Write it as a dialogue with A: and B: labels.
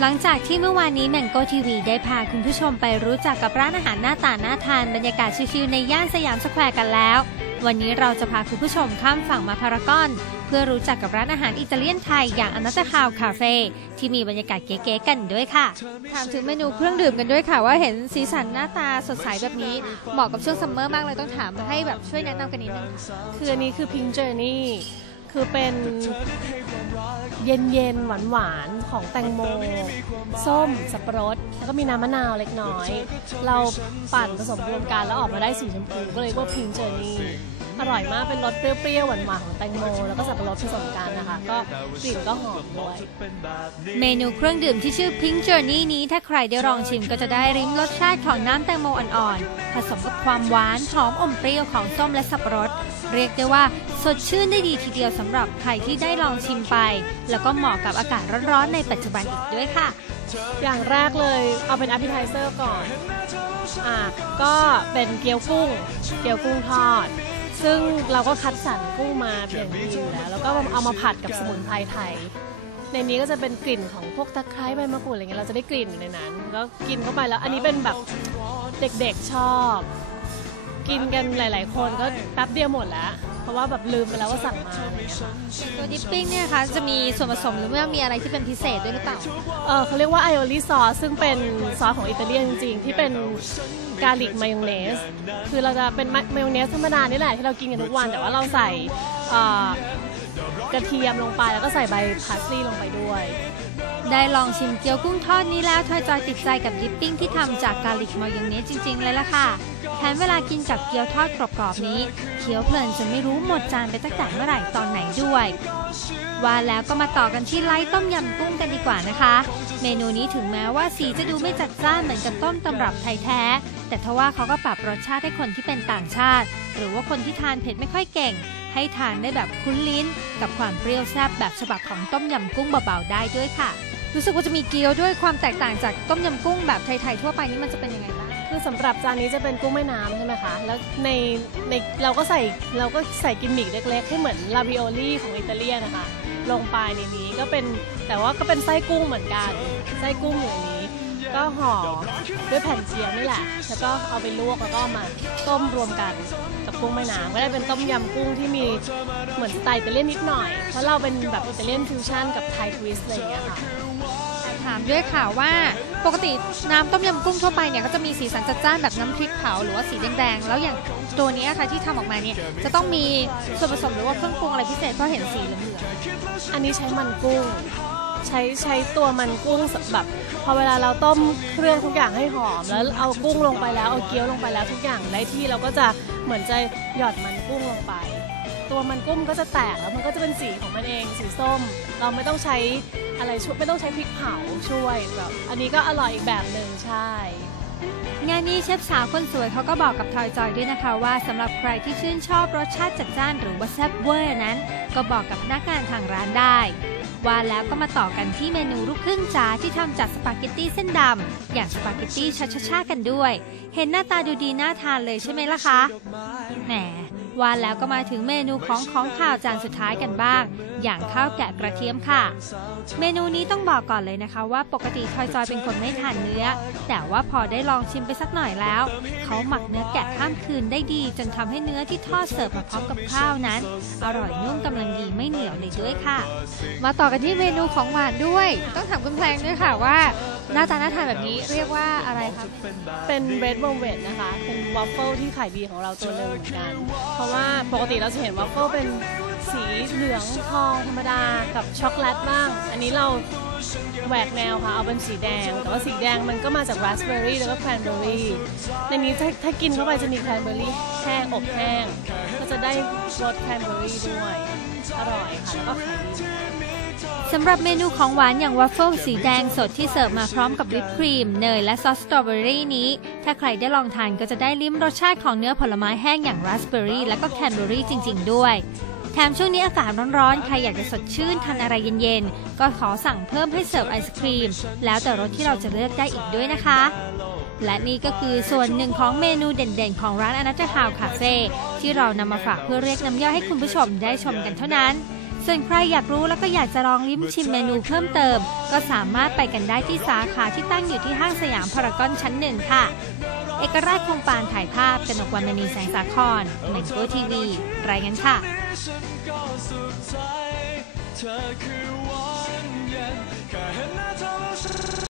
A: หลังจากที่เมื่อวานนี้แมงโก้ทีวีได้พาคุณผู้ชมไปรู้จักกับร้านอาหารหน้าตาน่าทานบรรยากาศชิลๆในย่านสยามสแควร์กันแล้ว วันนี้เราจะพาคุณผู้ชมข้ามฝั่งมาพารากอน เพื่อรู้จักกับร้านอาหารอิตาเลียนไทยอย่างอนาตาคาวคาเฟ่ที่มีบรรยากาศเก๋ๆกันด้วยค่ะ ถามถึงเมนูเครื่องดื่มกันด้วยค่ะว่าเห็นสีสันหน้าตาสดใสแบบนี้เหมาะกับช่วงซัมเมอร์มากเลยต้องถามให้แบบช่วยแนะนำกันนิดนึงค่ะ
B: คืออันนี้คือพิงเจอร์นี่คือเป็น เย็นเย็นหวานหวานๆ ของแตงโม ส้ม สับปะรด แล้วก็มีน้ำมะนาวเล็กน้อย เราปั่นผสมรวมกันแล้วออกมาได้สีชมพูก็เลยเรียกว่าพิงเจอร์นี่อร่อยมากเป็นรสเปรี้ยวๆหวานหวานๆ ของแตงโม แล้วก็สับปะรดผสมกันนะคะ ก็กลิ่นก็หอมด้วย
A: เมนูเครื่องดื่มที่ชื่อ Pink Journey นี้ ถ้าใครได้ลองชิมก็จะได้ริมรสชาติของน้ำแตงโมอ่อนๆ ผสมกับความหวานหอมอมเปรี้ยวของส้มและสับปะรด เรียกได้ว่าสดชื่นได้ดีทีเดียวสำหรับใครที่ได้ลองชิมไป แล้วก็เหมาะกับอากาศร้อนๆในปัจจุบันอีกด้วยค่ะ
B: อย่างแรกเลยเอาเป็น appetizer ก่อน อ่า ก็เป็นเกี๊ยวกุ้ง เกี๊ยวกุ้งทอด ซึ่งเราก็คัดสรรกุ้งมาอย่างดีอยู่แล้ว แล้วก็เอามาผัดกับสมุนไพรไทย ในนี้ก็จะเป็นกลิ่นของพวกตะไคร้ใบมะกรูดอะไรเงี้ย เราจะได้กลิ่นอยู่ในนั้น แล้วกินเข้าไปแล้ว อันนี้เป็นแบบเด็กๆชอบ กินกันหลาย ๆ คนก็แป๊บเดียวหมดแล้ว เพราะว่าแบบลืมไปแล้วว่าสั่งมาอะไรเงี้ยค่ะ
A: ตัวดิปปิ้งเนี่ยนะคะจะมีส่วนผสมหรือว่ามีอะไรที่เป็นพิเศษด้วยหรือเปล่า
B: เออเขาเรียกว่าไอโอลิซอสซึ่งเป็นซอสของอิตาเลียนจริง ๆ ที่เป็นกาลิกมายองเนส คือเราจะเป็นมายองเนสธรรมดานี่แหละที่เรากินกันทุกวัน แต่ว่าเราใส่เอ่อกระเทียมลงไปแล้วก็ใส่ใบพาสลีย์ลงไปด้วย
A: ได้ลองชิมเกี๊ยวกุ้งทอดนี้แล้วทอยจอยติดใจกับดิปปิ้งที่ทำจากกาลิกมายองเนสจริง ๆ เลยล่ะค่ะแถมเวลากินกับเกี๊ยวทอดกรอบๆนี้เคี้ยวเพลินจนไม่รู้หมดจานไปตั้งแต่เมื่อไหร่ตอนไหนด้วย ว่าแล้วก็มาต่อกันที่ไลท์ต้มยำกุ้งกันดีกว่านะคะ เมนูนี้ถึงแม้ว่าสีจะดูไม่จัดจ้านเหมือนกับต้มตำรับไทยแท้ แต่ทว่าเขาก็ปรับรสชาติให้คนที่เป็นต่างชาติ หรือว่าคนที่ทานเผ็ดไม่ค่อยเก่ง ให้ทานได้แบบคุ้นลิ้น กับความเปรี้ยวแซ่บแบบฉบับของต้มยำกุ้งเบาๆได้ด้วยค่ะ รู้สึกว่าจะมีเกี๊ยวด้วยความแตกต่างจากต้มยำกุ้งแบบไทยๆทั่วไปนี่มันจะเป็นยังไงบ้าง
B: คือสำหรับจานนี้จะเป็นกุ้งแม่น้ำใช่ไหมคะ แล้วในในเราก็ใส่เราก็ใส่กิมมิกเล็กๆ ให้เหมือนลาบิโอลี่ของอิตาเลียนนะคะ ลงไปในนี้ก็เป็นแต่ว่าก็เป็นไส้กุ้งเหมือนกัน ไส้กุ้งอยู่ในนี้ ก็ห่อด้วยแผ่นเจียวนี่แหละ แล้วก็เอาไปลวกแล้วก็มาต้มรวมกันกับกุ้งแม่น้ำก็ได้เป็นต้มยำกุ้งที่มีเหมือนสไตล์อิตาเลียนนิดหน่อย เพราะเราเป็นแบบอิตาเลียนฟิวชั่นกับไทยทวิสต์อะไรอย่างเงี้ยค่ะา
A: มด้วยค่ะว่าปกติน้ำต้มยำกุ้งทั่วไปเนี่ยก็จะมีสีสันจัดจ้านแบบน้ำพริกเผาหรือว่าสีแดงๆ แล้วอย่างตัวนี้ค่ะที่ทำออกมาเนี่ยจะต้องมีส่วนผสมหรือว่าเครื่องปรุงอะไรพิเศษเพราะเห็นสีเหลือง
B: อันนี้ใช้มันกุ้ง ใช้ใช้ตัวมันกุ้งแบบพอเวลาเราต้มเครื่องทุกอย่างให้หอม แล้วเอากุ้งลงไปแล้วเอาเกี๊ยวลงไปแล้วทุกอย่างได้ที่เราก็จะเหมือนจะหยอดมันกุ้งลงไปตัวมันกุ้งก็จะแตกแล้วมันก็จะเป็นสีของมันเองสีส้ม เราไม่ต้องใช้ อะไรช่วยไม่ต้องใช้พริกเผาช่วยแบบอันนี้ก็อร่อยอีกแบบหนึ่งใช่
A: งานนี้เชฟสาวคนสวยเขาก็บอกกับทอยจอยด้วยนะคะว่าสำหรับใครที่ชื่นชอบรสชาติจัดจ้านหรือว่าแซ่บเวอร์นั้น ก็บอกกับพนักงานทางร้านได้ ว่าแล้วก็มาต่อกันที่เมนูลูกครึ่งจ้าที่ทำจากสปาเกตตี้เส้นดำอย่างสปาเกตตี้ชาชาชากันด้วย เห็นหน้าตาดูดีน่าทานเลยใช่ไหมล่ะคะแหม ว่าแล้วก็มาถึงเมนูของของข่าวจานสุดท้ายกันบ้าง อย่างข้าวแกะกระเทียมค่ะ เมนูนี้ต้องบอกก่อนเลยนะคะ ว่าปกติทอยจอยเป็นคนไม่ทานเนื้อ แต่ว่าพอได้ลองชิมไปสักหน่อยแล้ว เขาหมักเนื้อแกะข้ามคืนได้ดี จนทำให้เนื้อที่ทอดเสิร์ฟมาพร้อมกับข้าวนั้น อร่อยนุ่มกำลังดีไม่เหนียวเลยด้วยค่ะ มาต่อกันที่เมนูของหวานด้วย ต้องถามคุณแพงด้วยค่ะว่าหน้าตาน่าทานแบบนี้เรียกว่าอะไรครับ
B: เป็น red velvet นะคะ เป็นว a ฟเฟิลที่ขายดีของเราตัวหนึงเหมือนกันเพราะว่าปกติเราจะเห็นว่าเฟลเป็นสีเหลืองทองธรรมดากับช็อกโกแลตบ้าง อันนี้เราแหวกแนวค่ะ เอาเป็นสีแดง แต่ว่าสีแดงมันก็มาจากราสเบอร์รี่แล้วก็แครนเบอร์รี่ ในนี้ถ้าถ้ากินเข้าไปจะมีแครนเบอร์รี่แห้งอบแห้ง ก็จะได้รสแครนเบอร์รี่ด้วย อร่อยค่ะ แล้วก็ขายดี
A: สำหรับเมนูของหวานอย่างวัฟเฟิลสีแดงสดที่เสิร์ฟมาพร้อมกับวิปครีม เนยและซอสสตรอเบอรี่นี้ ถ้าใครได้ลองทานก็จะได้ลิ้มรสชาติของเนื้อผลไม้แห้งอย่างราสเบอรี่และก็แคนเบอรี่จริง ๆ ด้วย แถมช่วงนี้อากาศร้อนๆ ใครอยากจะสดชื่นทานอะไรเย็นๆ ก็ขอสั่งเพิ่มให้เสิร์ฟไอศครีม แล้วแต่รสที่เราจะเลือกได้อีกด้วยนะคะ และนี่ก็คือส่วนหนึ่งของเมนูเด่นๆ ของร้านอนาตาฮาวคาเฟ่ที่เรานำมาฝากเพื่อเรียกน้ำย่อยให้คุณผู้ชมได้ชมกันเท่านั้น ส่วนใครอยากรู้แล้วก็อยากจะลองลิ้มชิมเมนูเพิ่มเติม ก็สามารถไปกันได้ที่สาขาที่ตั้งอยู่ที่ห้างสยามพารากอนชั้นหนึ่งค่ะ เอกราชคงปานถ่ายภาพกนกวรรณณีแสงสาครเมนโกทีวี รายงานค่ะ